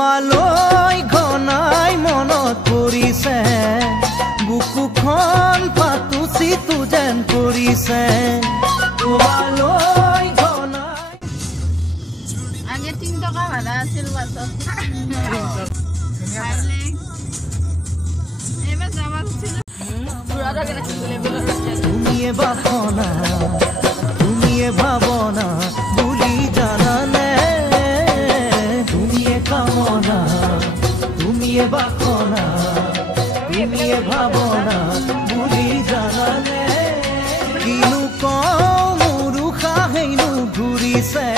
তোমালৈ ঘনাই মনত পৰিছে বুকুখন পাতুচি তু যেন কৰিছে তোমালৈ ঘনাই আগে 3 টকা ভাড়া আছিল বাছত এবাৰ যাবা আছিল পুৰাটা কেনে তুমিয়ে বাসনা তুমিয়ে ভাৱনা বুলি জানানে তুমিয়ে কামনা তুমিয়ে বাসনা তুমিয়ে ভাৱনা বুলি জানানে কিনো কওঁ মোৰ উশাহেনো ঘূৰিছে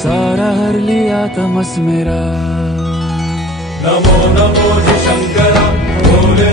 सारा हर लिया तमस मेरा नमो नमो शंकरा भोले